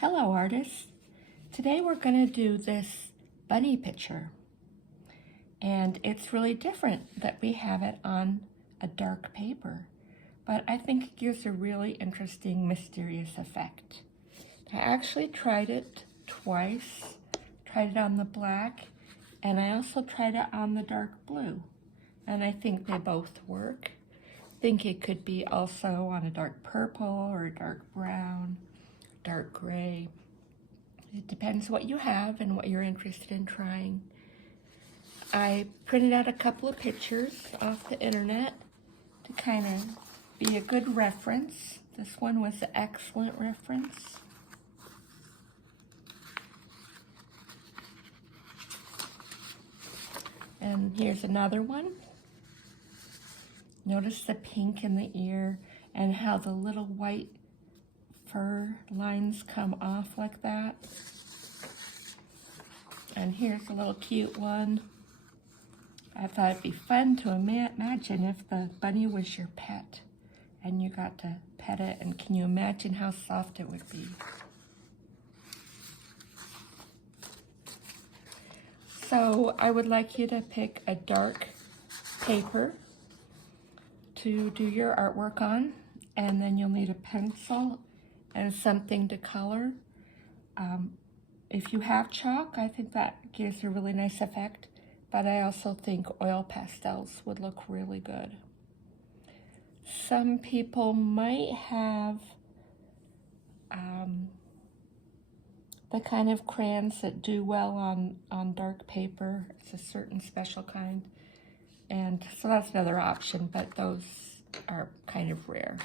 Hello artists! Today we're going to do this bunny picture, and it's really different that we have it on a dark paper, but I think it gives a really interesting mysterious effect. I actually tried it twice, tried it on the black, and I also tried it on the dark blue, and I think they both work. I think it could be also on a dark purple or a dark brown, dark gray. It depends what you have and what you're interested in trying. I printed out a couple of pictures off the internet to kind of be a good reference. This one was an excellent reference. And here's another one. Notice the pink in the ear and how the little white fur lines come off like that. And here's a little cute one. I thought it'd be fun to imagine if the bunny was your pet and you got to pet it, and can you imagine how soft it would be? So I would like you to pick a dark paper to do your artwork on, and then you'll need a pencil and something to color. If you have chalk, I think that gives a really nice effect, but I also think oil pastels would look really good. Some people might have the kind of crayons that do well on dark paper. It's a certain special kind, and so that's another option, but those are kind of rare.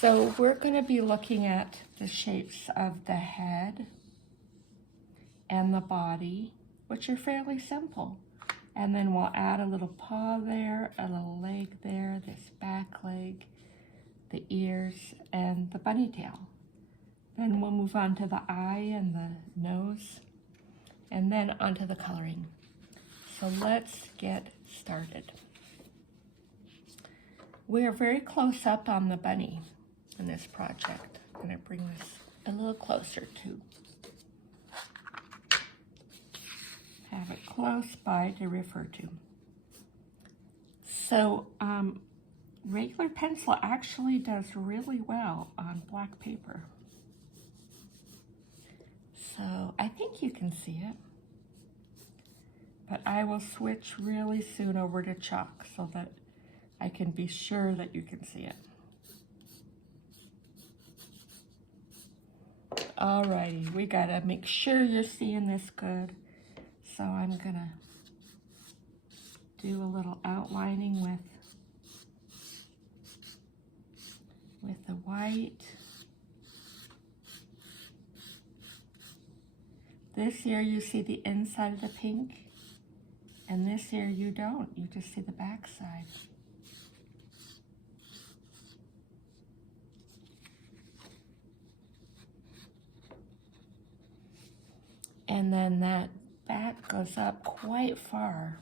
So we're going to be looking at the shapes of the head and the body, which are fairly simple. And then we'll add a little paw there, a little leg there, this back leg, the ears, and the bunny tail. Then we'll move on to the eye and the nose, and then onto the coloring. So let's get started. We are very close up on the bunny in this project. I'm going to bring this a little closer too. Have it close by to refer to. So regular pencil actually does really well on black paper. So I think you can see it. But I will switch really soon over to chalk so that I can be sure that you can see it. Alrighty, we gotta make sure you're seeing this good. So I'm gonna do a little outlining with the white. This here you see the inside of the pink, and this here you don't. You just see the back side. And then that back goes up quite far.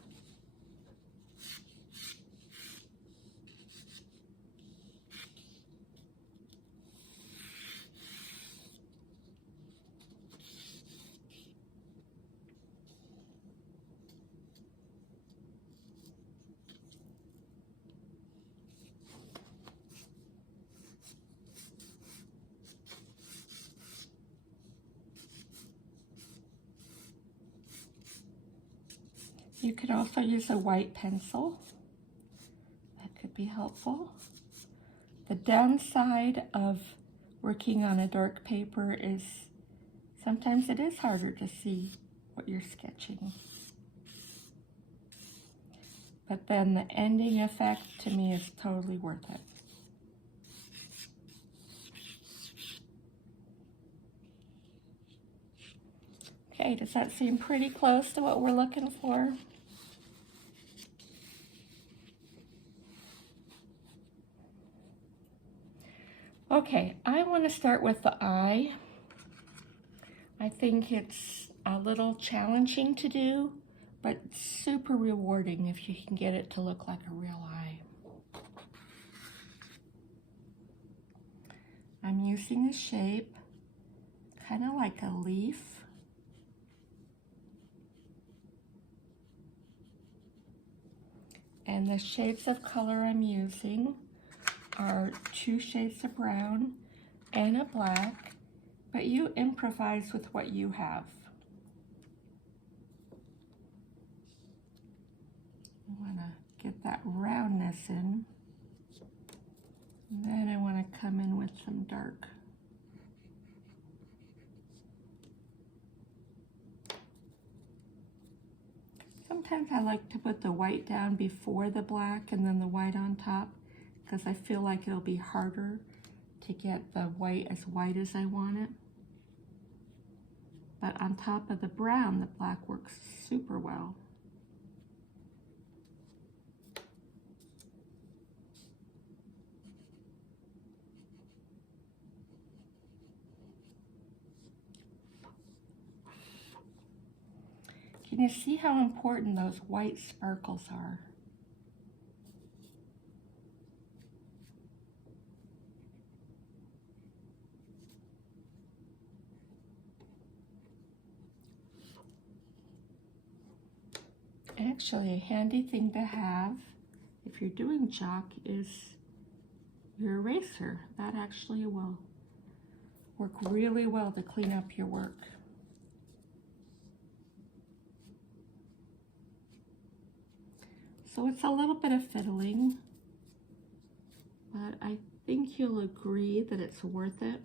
You could also use a white pencil. That could be helpful. The downside of working on a dark paper is sometimes it is harder to see what you're sketching. But then the ending effect to me is totally worth it. Okay, does that seem pretty close to what we're looking for? Okay, I want to start with the eye. I think it's a little challenging to do, but super rewarding if you can get it to look like a real eye. I'm using a shape kind of like a leaf. And the shades of color I'm using are 2 shades of brown and a black, but you improvise with what you have. I want to get that roundness in. And then I want to come in with some dark. Sometimes I like to put the white down before the black and then the white on top, because I feel like it'll be harder to get the white as I want it. But on top of the brown, the black works super well. Can you see how important those white sparkles are? Actually, a handy thing to have if you're doing chalk is your eraser. That actually will work really well to clean up your work. So it's a little bit of fiddling, but I think you'll agree that it's worth it.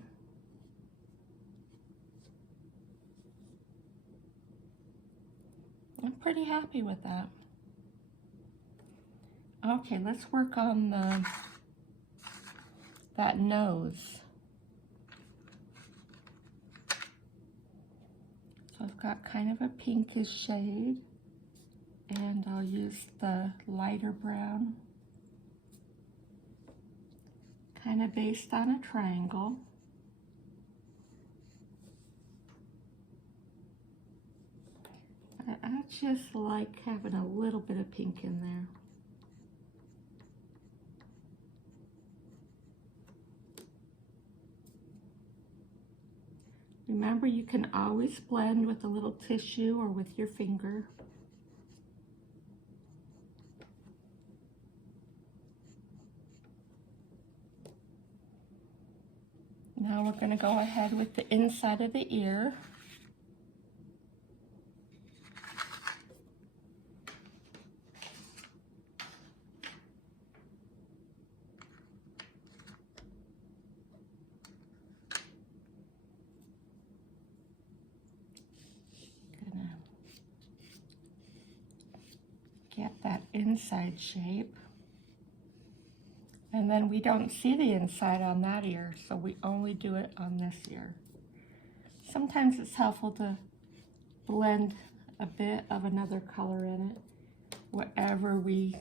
I'm pretty happy with that. Okay, let's work on that nose. So I've got kind of a pinkish shade, and I'll use the lighter brown, kind of based on a triangle. I just like having a little bit of pink in there. Remember, you can always blend with a little tissue or with your finger. Now we're going to go ahead with the inside of the ear. Get that inside shape. And then we don't see the inside on that ear, so we only do it on this ear. Sometimes it's helpful to blend a bit of another color in it, whatever we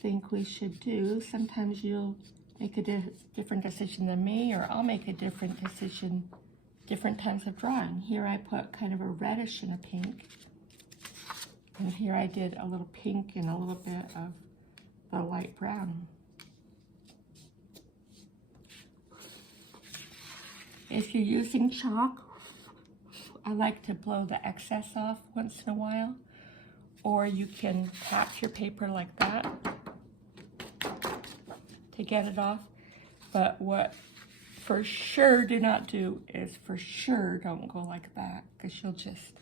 think we should do. Sometimes you'll make a different decision than me, or I'll make a different decision different times of drawing. Here I put kind of a reddish and a pink. And here I did a little pink and a little bit of the light brown. If you're using chalk, I like to blow the excess off once in a while. Or you can tap your paper like that to get it off. But what for sure do not do is for sure don't go like that, because you'll just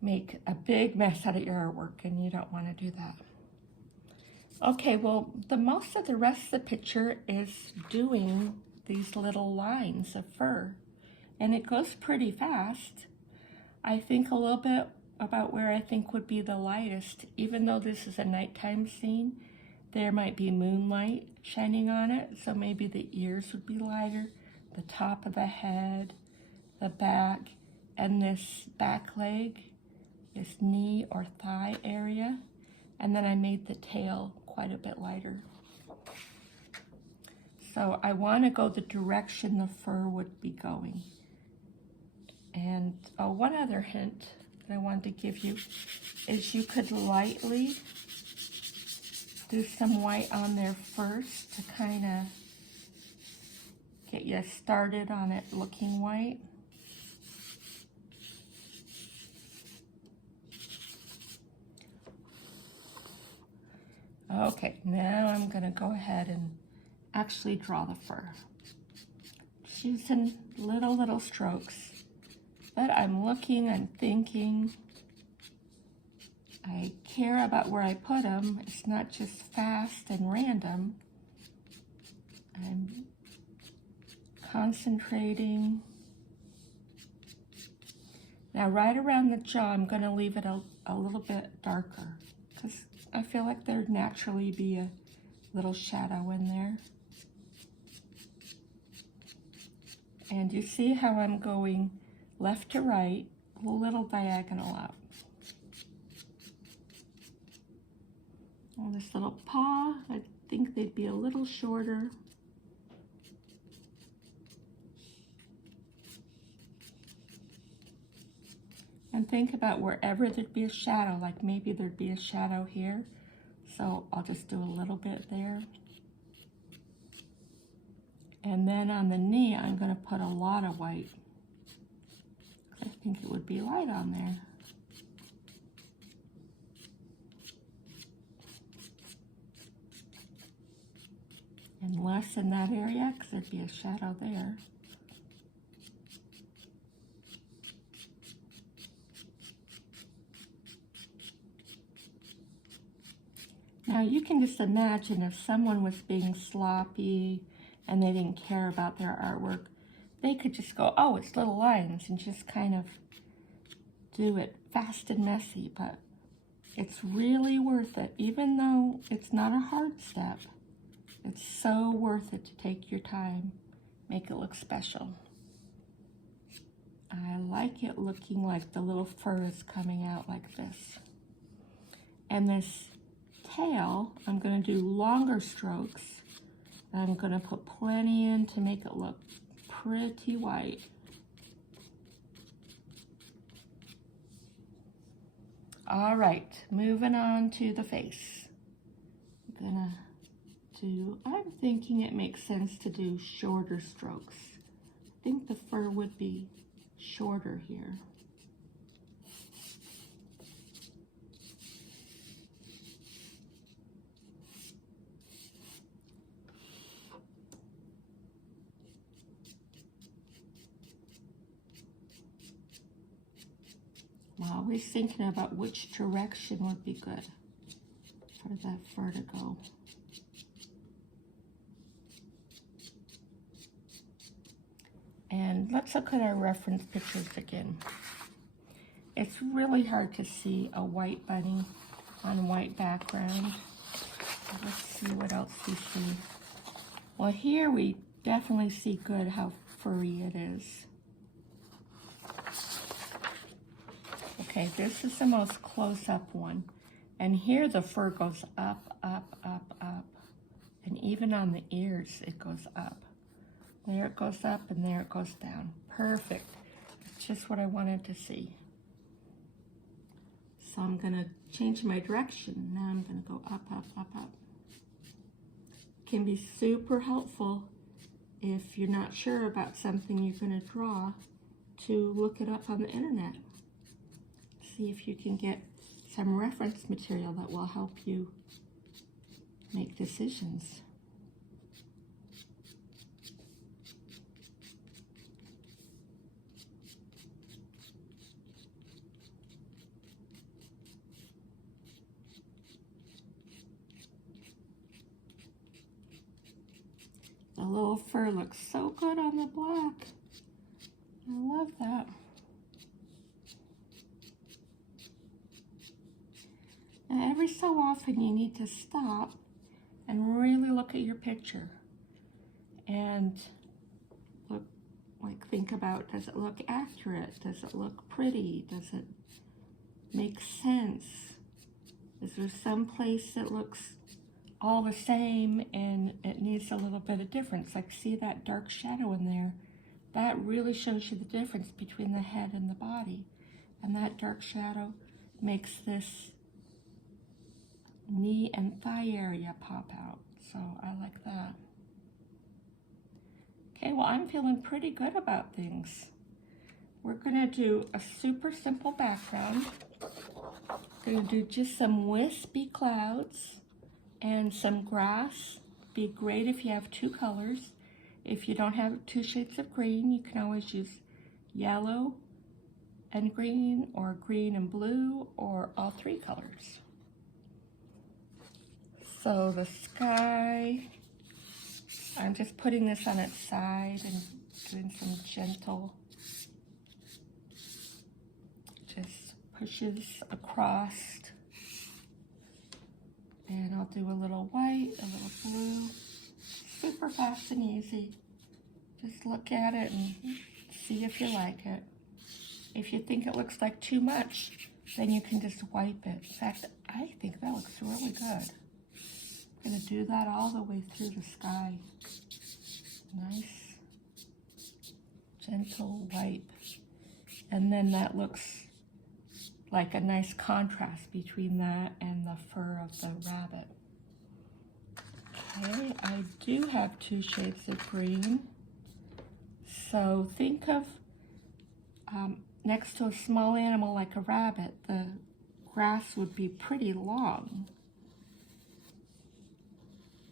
make a big mess out of your artwork, and you don't want to do that. Okay, well, the most of the rest of the picture is doing these little lines of fur, and it goes pretty fast. I think a little bit about where I think would be the lightest. Even though this is a nighttime scene, there might be moonlight shining on it, so maybe the ears would be lighter, the top of the head, the back, and this back leg, this knee or thigh area, and then I made the tail quite a bit lighter. So I want to go the direction the fur would be going. And one other hint that I wanted to give you is you could lightly do some white on there first to kind of get get you started on it looking white. Okay, now I'm going to go ahead and actually draw the fur. Just using little strokes. But I'm looking and thinking. I care about where I put them. It's not just fast and random. I'm concentrating. Now right around the jaw, I'm going to leave it a little bit darker because I feel like there'd naturally be a little shadow in there. And you see how I'm going left to right, a little diagonal up. And this little paw, I think they'd be a little shorter. And think about wherever there'd be a shadow, like maybe there'd be a shadow here. So I'll just do a little bit there. And then on the knee, I'm going to put a lot of white. I think it would be light on there. And less in that area, because there'd be a shadow there. Now you can just imagine if someone was being sloppy and they didn't care about their artwork, they could just go, oh, it's little lines, and just kind of do it fast and messy. But it's really worth it, even though it's not a hard step. It's so worth it to take your time, make it look special. I like it looking like the little fur is coming out like this. And this tail, I'm going to do longer strokes. I'm going to put plenty in to make it look pretty white. All right, moving on to the face. I'm thinking it makes sense to do shorter strokes. I think the fur would be shorter here. I'm always thinking about which direction would be good for that fur to go. And let's look at our reference pictures again. It's really hard to see a white bunny on white background. Let's see what else we see. Well, here we definitely see good how furry it is. Okay, this is the most close-up one. And here the fur goes up, up, up, up. And even on the ears, it goes up. There it goes up and there it goes down. Perfect. It's just what I wanted to see. So I'm going to change my direction. Now I'm going to go up, up, up, up. Can be super helpful if you're not sure about something you're going to draw to look it up on the internet. See if you can get some reference material that will help you make decisions. The little fur looks so good on the black. I love that. Now, every so often you need to stop and really look at your picture and look, think about, does it look accurate? Does it look pretty? Does it make sense? Is there some place that looks all the same and it needs a little bit of difference? Like, see that dark shadow in there? That really shows you the difference between the head and the body. And that dark shadow makes this knee and thigh area pop out. So I like that. Okay, well, I'm feeling pretty good about things. We're gonna do a super simple background. Gonna do just some wispy clouds and some grass. Be great if you have two colors. If you don't have two shades of green, you can always use yellow and green, or green and blue, or all three colors. So the sky, I'm just putting this on its side and doing some gentle, just pushes across. And I'll do a little white, a little blue, super fast and easy. Just look at it and see if you like it. If you think it looks like too much, then you can just wipe it. In fact, I think that looks really good. I'm gonna do that all the way through the sky. Nice, gentle wipe. And then that looks like a nice contrast between that and the fur of the rabbit. Okay, I do have two shades of green. So think of next to a small animal like a rabbit, the grass would be pretty long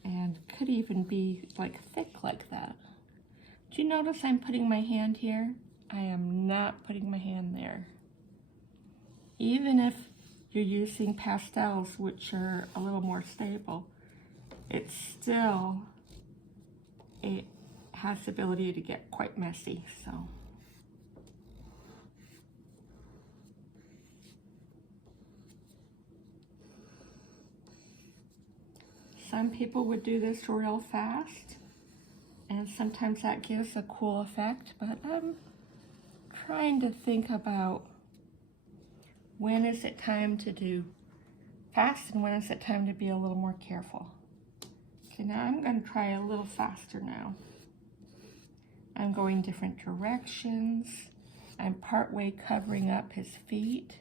and could even be like thick like that. Do you notice I'm putting my hand here? I am not putting my hand there. Even if you're using pastels, which are a little more stable, it has the ability to get quite messy, so. Some people would do this real fast, and sometimes that gives a cool effect, but I'm trying to think about when is it time to do fast and when is it time to be a little more careful. Okay, now I'm going to try a little faster now. I'm going different directions. I'm partway covering up his feet.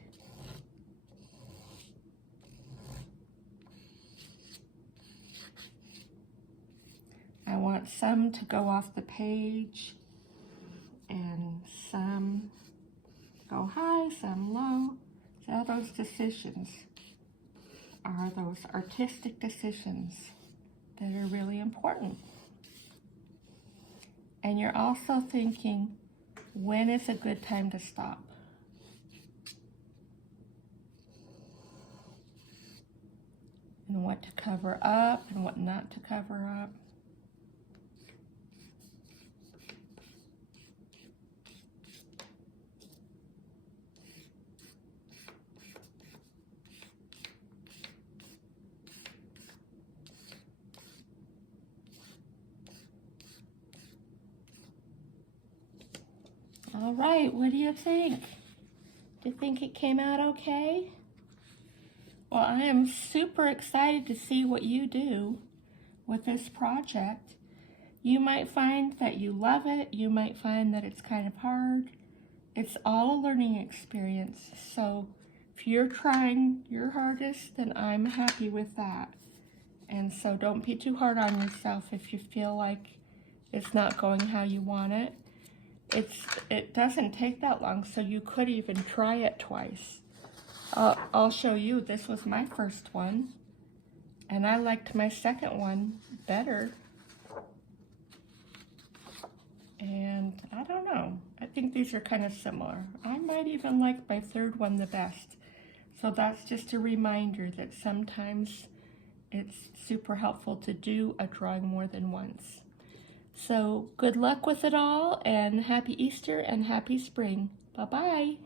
I want some to go off the page and some go high, some low. So those decisions are those artistic decisions that are really important. And you're also thinking, when is a good time to stop? And what to cover up and what not to cover up. All right, what do you think? Do you think it came out okay? Well, I am super excited to see what you do with this project. You might find that you love it. You might find that it's kind of hard. It's all a learning experience. So if you're trying your hardest, then I'm happy with that. And so don't be too hard on yourself if you feel like it's not going how you want it. It doesn't take that long, so you could even try it twice. I'll show you. This was my first one, and I liked my second one better. And I don't know. I think these are kind of similar. I might even like my third one the best. So that's just a reminder that sometimes it's super helpful to do a drawing more than once. So good luck with it all, and happy Easter and happy spring. Bye-bye.